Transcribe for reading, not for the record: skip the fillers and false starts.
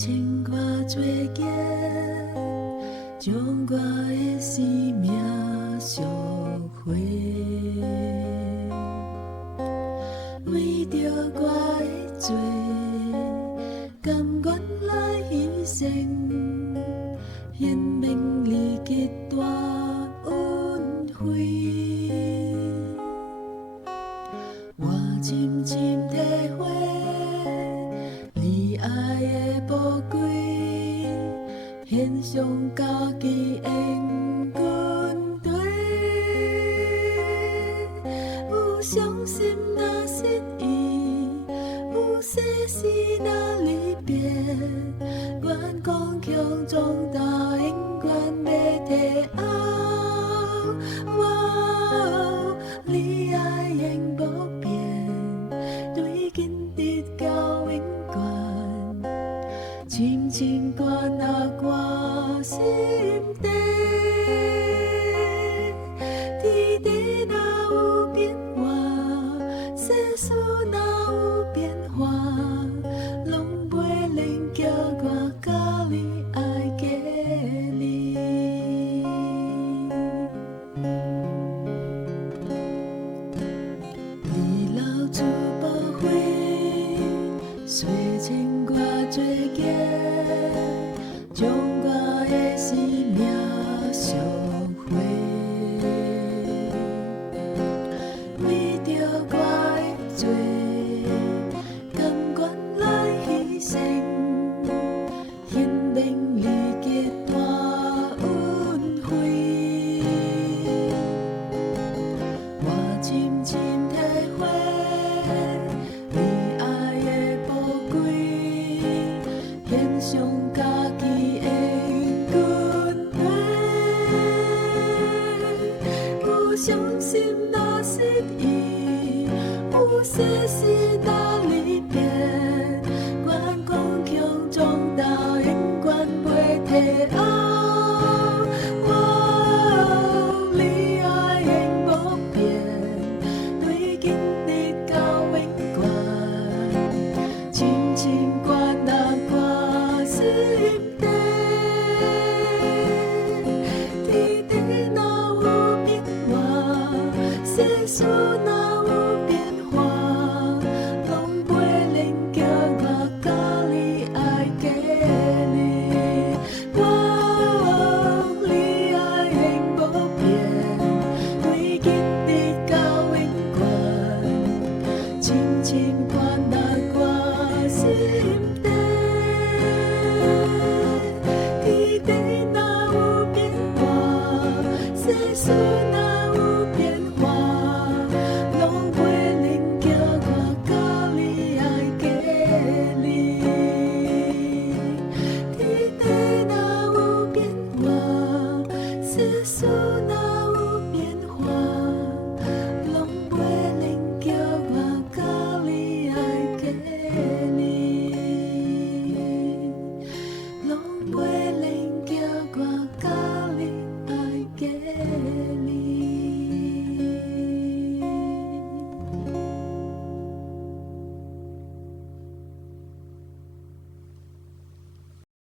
情我做结，将我的生命赎回，为着我的罪，甘愿来牺牲，显明你极大恩惠，我深深体会你爱的宝贵，献上家己恩君对，有伤心若失意，有世事若离别，愿刚强壮大，永远要提后。你爱永不变，对今日到永远，深深关在我心底。天地若有变化，世事若有变化，拢袂能叫我甲你爱过你。你留住宝血，洗清我罪孽，将我的生命赎回，为着我的罪，甘愿来牺牲，显明你极大恩惠，我深深体会你爱的宝贵，献上家己的恩君对，有伤心若失意，有世事若离别，愿刚强壮大，永远袂退后。你爱永不变，对今日到永远，深深关在我心底。天地若有变化，世事若有变化，拢袂能叫我甲你爱过你。你爱永不变，对今日到永远，深深关在我心底。天地若有变化，世事